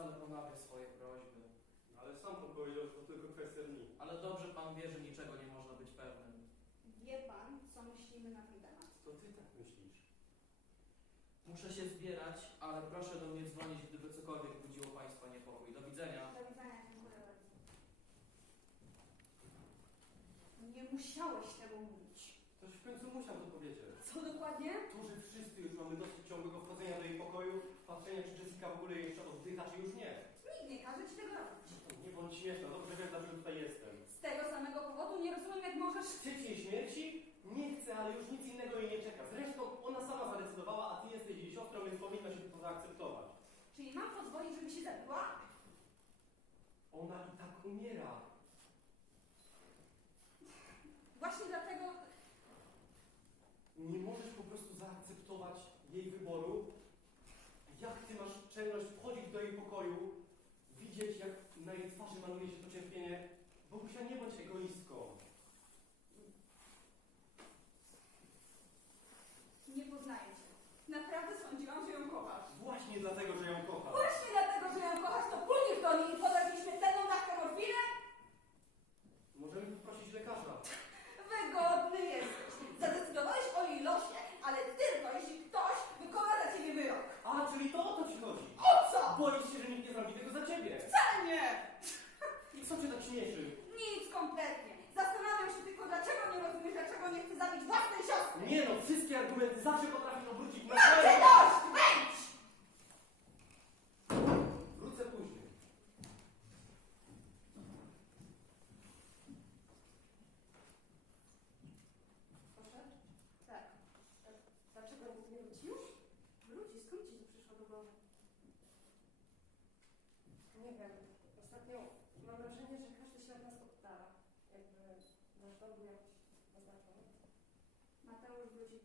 stale ponawia swoje prośby. No, ale sam Pan powiedział, że to tylko kwestia dni. Ale dobrze Pan wie, że niczego nie można być pewnym. Wie Pan, co myślimy na ten temat. To Ty tak myślisz. Muszę się zbierać, ale proszę do mnie dzwonić, gdyby cokolwiek budziło Państwa niepokój. Do widzenia. Do widzenia, dziękuję bardzo. Nie musiałeś tego mówić. Ktoś w końcu musiał to powiedzieć. Co dokładnie? To, że wszyscy już mamy dosyć ciągłego rozumiem, jak możesz... Chcecie jej śmierci? Nie chcę, ale już nic innego jej nie czeka. Zresztą ona sama zadecydowała, a ty jesteś jej siostrą, więc powinna się to zaakceptować. Czyli mam pozwolić, żeby się zabiła? Ona i tak umiera. Właśnie dlatego... Nie możesz po prostu zaakceptować jej wyboru, boisz się, że nikt nie zrobi tego za ciebie. Wcale nie! I co cię tak śmieszy? Nic kompletnie. Zastanawiam się tylko, dlaczego nie rozumiesz, dlaczego nie chcę zabić własnej siostry. Nie no, wszystkie argumenty zawsze potrafią obrócić na... Macie dość! Wejdź!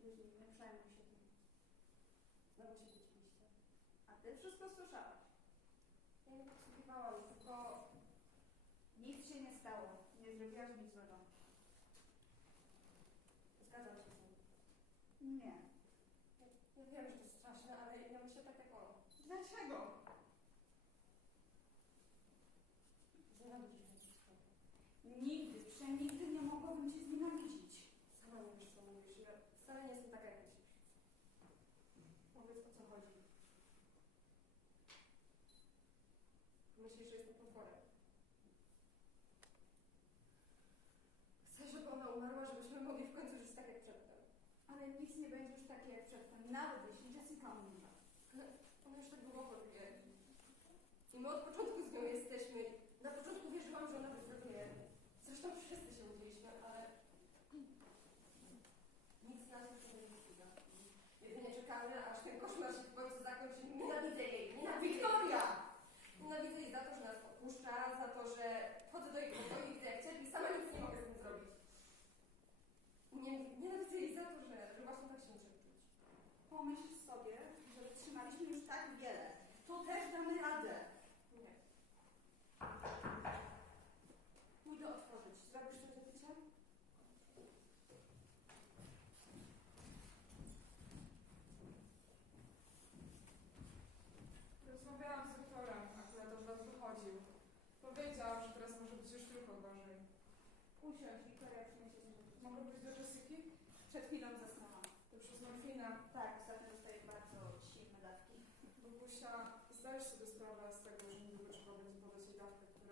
godziny, przynajmniej 7. No bo 10 myślę. A ty wszystko słyszałaś. 摩托车都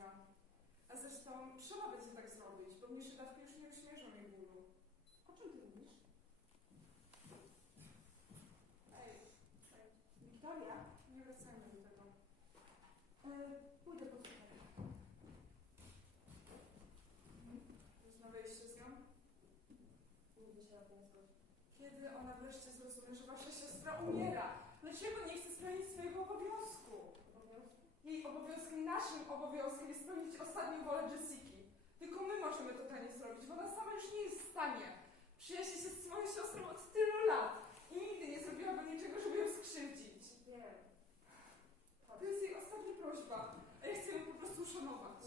uśmiecha. A zresztą trzeba będzie tak zrobić, bo mniejsze dawki już nie uśmierzą jej bólu. O czym ty mówisz? Naszym obowiązkiem jest spełnić ostatnią wolę Jessiki. Tylko my możemy to dla niej zrobić, bo ona sama już nie jest w stanie. Przyjaźni się z swoją siostrą od tylu lat i nigdy nie zrobiłaby niczego, żeby ją skrzywdzić. Wiem. To jest jej ostatnia prośba, a ja chcę ją po prostu uszanować.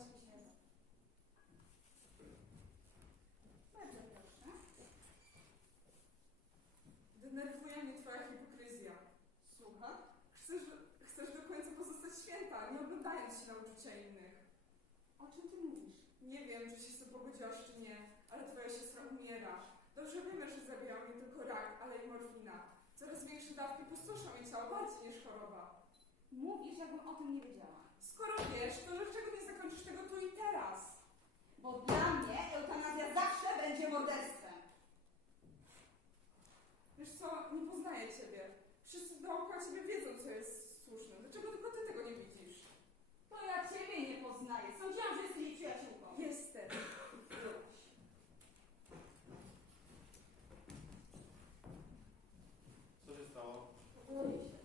Bardzo proszę. Denerwuje mnie twoja hipokryzja. Słucham? Chcesz, chcesz do końca pozostać święta, nie oglądając się na uczucia innych. O czym ty mówisz? Nie wiem, czy się z tym pogodziłaś, czy nie, ale twoja siostra umiera. Dobrze wiemy, że zabijał nie tylko rak, ale i morfina. Coraz większe dawki pustoszą jej ciało bardziej niż choroba. Mówisz, jakbym o tym nie wiedziała. Skoro wiesz, to dlaczego nie zakończysz tego tu i teraz? Bo dla mnie eutanazja zawsze będzie morderstwem. Wiesz co, nie poznaję ciebie. Wszyscy dookoła ciebie wiedzą, co jest słuszne. Dlaczego tylko ty tego nie widzisz? To ja ciebie nie poznaję. Sądziłam, że jesteś jej przyjaciółką. Jestem. Byłaś. Co się stało? Boję się.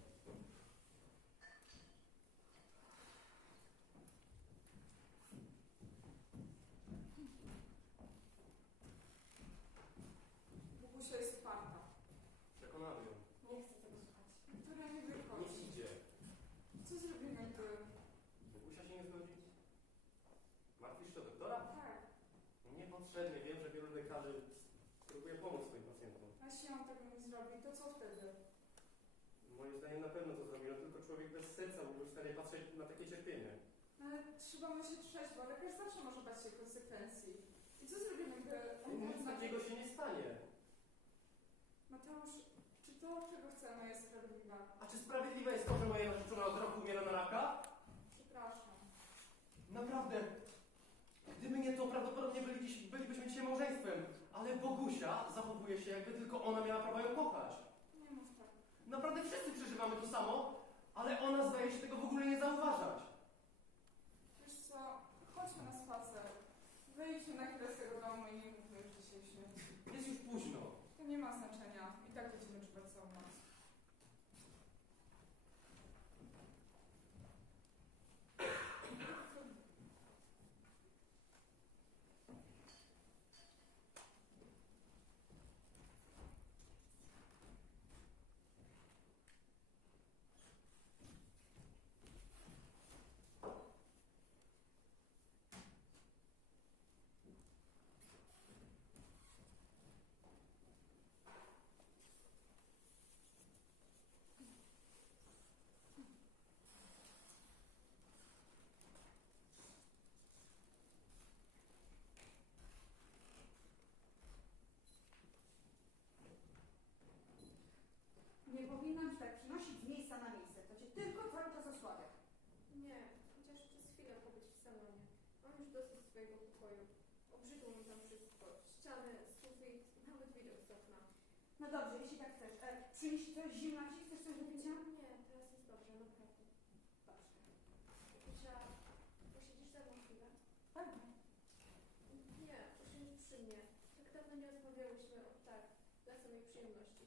Bogusia jest uparta. Przekonamy ją. Nie chcę tego słuchać. Która nie Nie wychodzi. idzie. Co zrobimy, gdy... Bogusia się nie zgodzi. Martwisz się o doktora? Tak, Niepotrzebnie. Wiem, że wielu lekarzy próbuje pomóc swoim pacjentom. a jeśli on tego nie zrobi, to co wtedy? Zdaniem na pewno to zrobi. No tylko człowiek bez serca byłby w stanie patrzeć na takie cierpienie. Ale trzeba myśleć trzeźwo. Lekarz zawsze może bać się konsekwencji. I co zrobimy, gdy... Nic takiego się nie stanie. Mateusz, czy to, czego chcemy, jest sprawiedliwe? A czy sprawiedliwe jest to, że moja narzeczona od roku umiera na raka? Przepraszam. Naprawdę. Gdyby nie to, prawdopodobnie byli dziś, bylibyśmy dzisiaj małżeństwem. Ale Bogusia zachowuje się, jakby tylko ona miała prawo ją kochać. Naprawdę wszyscy przeżywamy to samo, ale ona zdaje się tego w ogóle nie zauważać. Wiesz co, chodźmy na spacer. Wyjdźmy na chwilę z tego domu i nie mówmy już dzisiaj śmierci. Jest już późno. To nie ma znaczenia. I tak będziemy czuwać całą noc. Nie powinnam ci tak przynosić z miejsca na miejsce. To cię tylko cały czas osłabia. Nie, chociaż przez chwilę pobyć w salonie. Mam już dosyć swojego pokoju. Obrzydło mi tam wszystko. Ściany, sufit, nawet widok z okna. No dobrze, jeśli tak chcesz. E, przynieść ci coś zimna ci? Chcesz coś do picia? Nie, teraz jest dobrze, naprawdę. Dobrze. Kusia, posiedzisz ze mną chwilę? Pewnie. Nie, usiądź przy mnie. Tak dawno nie rozmawiałyśmy od tak, dla samej przyjemności.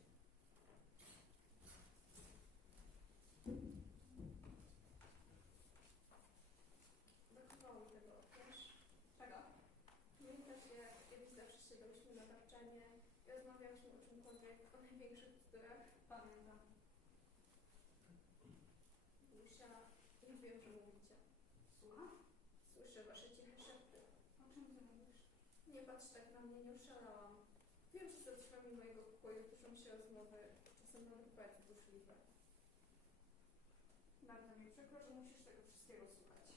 Brakowało mi tego, wiesz? Czego? Pamiętasz, jak kiedyś zawsze siedziałyśmy na tapczanie i rozmawiałyśmy o czymkolwiek, o największych bzdurach? Pamiętam. Lusia, ja wiem, że mówicie. Słucham? Słyszę wasze ciche szepty. O czym ty mówisz? Nie patrz tak na mnie, nie oszalałam. Wiem, że za drzwiami mojego pokoju toczą się rozmowy, czasem nawet bardzo burzliwe. Bardzo mi przykro, że musisz tego wszystkiego słuchać.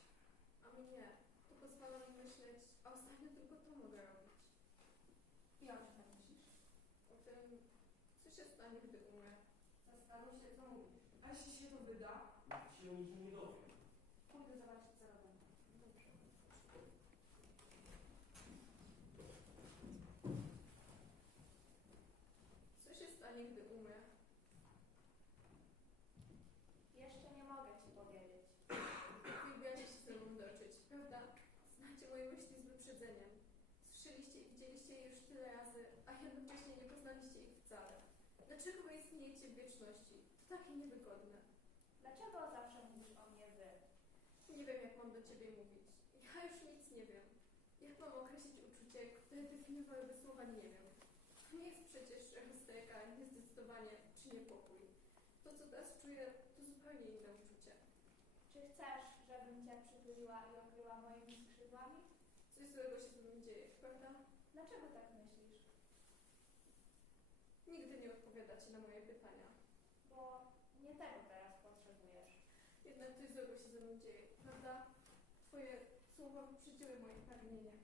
A mi nie. To pozwala mi myśleć, a ostatnio tylko to mogę robić. I o czym tak myślisz? O tym, co się stanie, gdy umrę. Zastanów się, co mówisz. A jeśli się to wyda? Nikt się o niczym nie dowie. Pójdę zobaczyć, co robię. Dobrze. Co się stanie, gdy umrę? Jeszcze nie mogę ci powiedzieć. Uwielbiacie się ze mną doczyć, prawda? Znacie moje myśli z wyprzedzeniem. Słyszeliście i widzieliście je już tyle razy, a jednocześnie nie poznaliście ich wcale. Dlaczego wy istniejecie w wieczności? takie niewygodne. Dlaczego zawsze mówisz o mnie wy? Nie wiem, jak mam do ciebie mówić. Ja już nic nie wiem. Jak mam określić uczucie, które definiowałyby słowa nie wiem. To nie jest przecież rozterka, niezdecydowanie czy niepokój. To, co teraz czuję, to zupełnie inne uczucie. Czy chcesz, żebym cię przytuliła i okryła moimi skrzydłami? Coś złego się ze mną dzieje, prawda? Dlaczego tak myślisz? Nigdy nie odpowiadacie na moje pytania. Bo nie tego teraz potrzebujesz. Jednak coś złego się ze mną dzieje, prawda? Twoje słowa wyprzedziły moje pragnienie.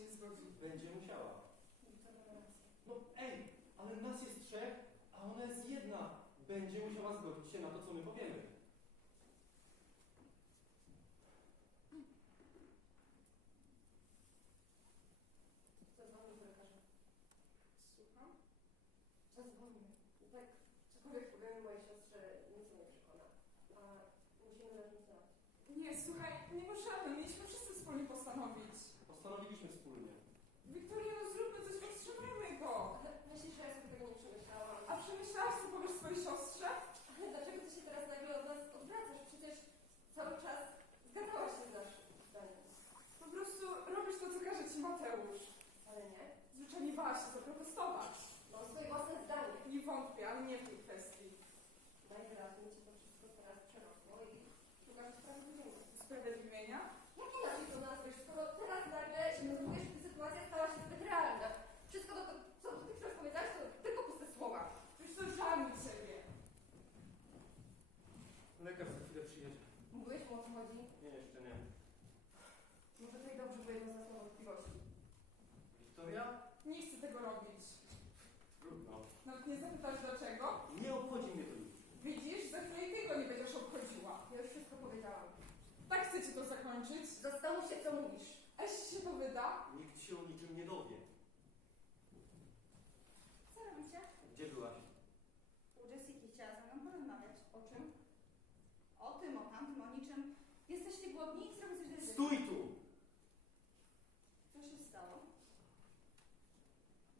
Się nie zgodzi. Będzie musiała. Rację. No ej, ale nas jest trzech, a ona jest jedna. Będzie musiała zgodzić się na to, co my powiemy. Zadzwonię do lekarza. Słucham? Zadzwonię. Tak, cokolwiek powiemy mojej siostrze, nic nie przekona. A musimy zacząć działać. Nie, słuchaj, nie możemy. Mieliśmy wszyscy wspólnie postanowić. Postanowiliśmy не ваше co mówisz. A jeśli się to wyda? Nikt się o niczym nie dowie. Co robicie? Gdzie byłaś? U Jessiki chciała ze mną porozmawiać. O czym? O tym, o tamtym, o niczym. Jesteście głodni i zrobię coś do jedzenia. Stój tu! Co się stało?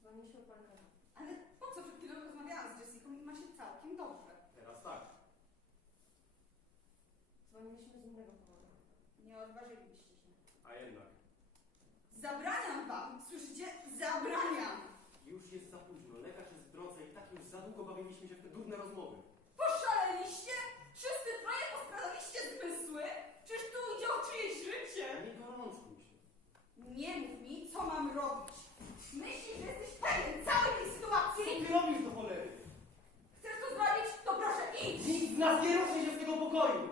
Dzwoniliśmy po lekarza. Ale po co przed chwilą rozmawiałam z Jessiką i ma się całkiem dobrze. Teraz tak. Dzwoniliśmy z innego powodu. Nie odważylibyście się. A jednak. Zabraniam wam! Słyszycie? Zabraniam! Już jest za późno. Lekarz jest w drodze i tak już za długo bawiliśmy się w te durne rozmowy. Poszaleliście? Wszyscy troje postradaliście zmysły? Przecież tu idzie o czyjeś życie! Nie gorączkuj się. Nie mów mi, co mam robić. Myślisz, pewien całej tej sytuacji? Co ty robisz do cholery? Chcesz to zrobić? To proszę idź! Nikt z nas nie ruszy się z tego pokoju!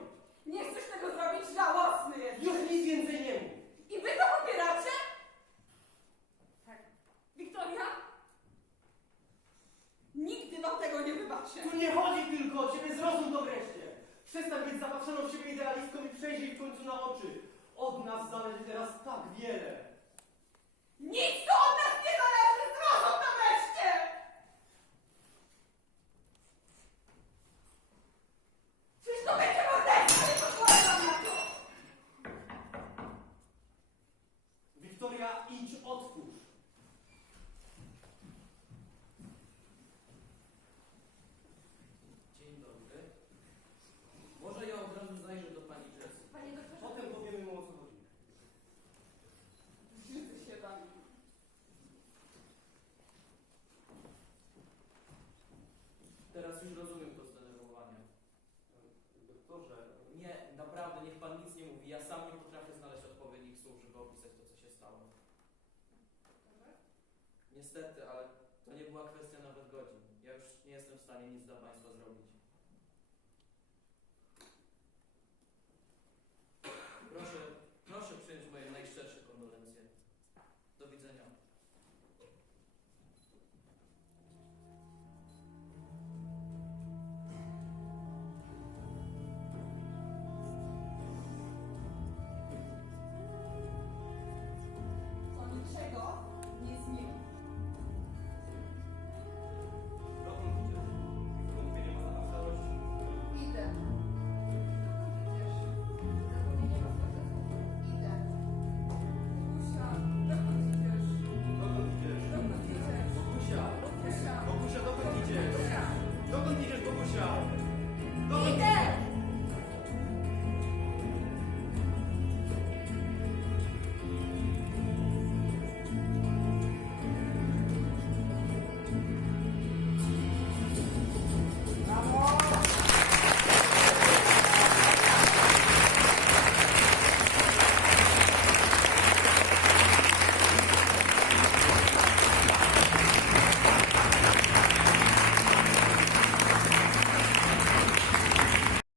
Nie chcesz tego zrobić? Żałosny jest! Już nic więcej nie mów! I wy to popieracie? Tak. Wiktoria? Nigdy wam tego nie wybaczę. Tu nie chodzi tylko o ciebie, zrozum to wreszcie! Przestań być zapatrzoną w siebie idealistką i przejrzyj w końcu na oczy. Od nas zależy teraz tak wiele. Nic to od nas nie zależy! Zrozum to wreszcie! Przecież to będzie morderstwo! Nie pozwolę wam na to! Wiktoria, idź, otwórz! Niestety, ale to nie była kwestia nawet godzin. Ja już nie jestem w stanie nic dla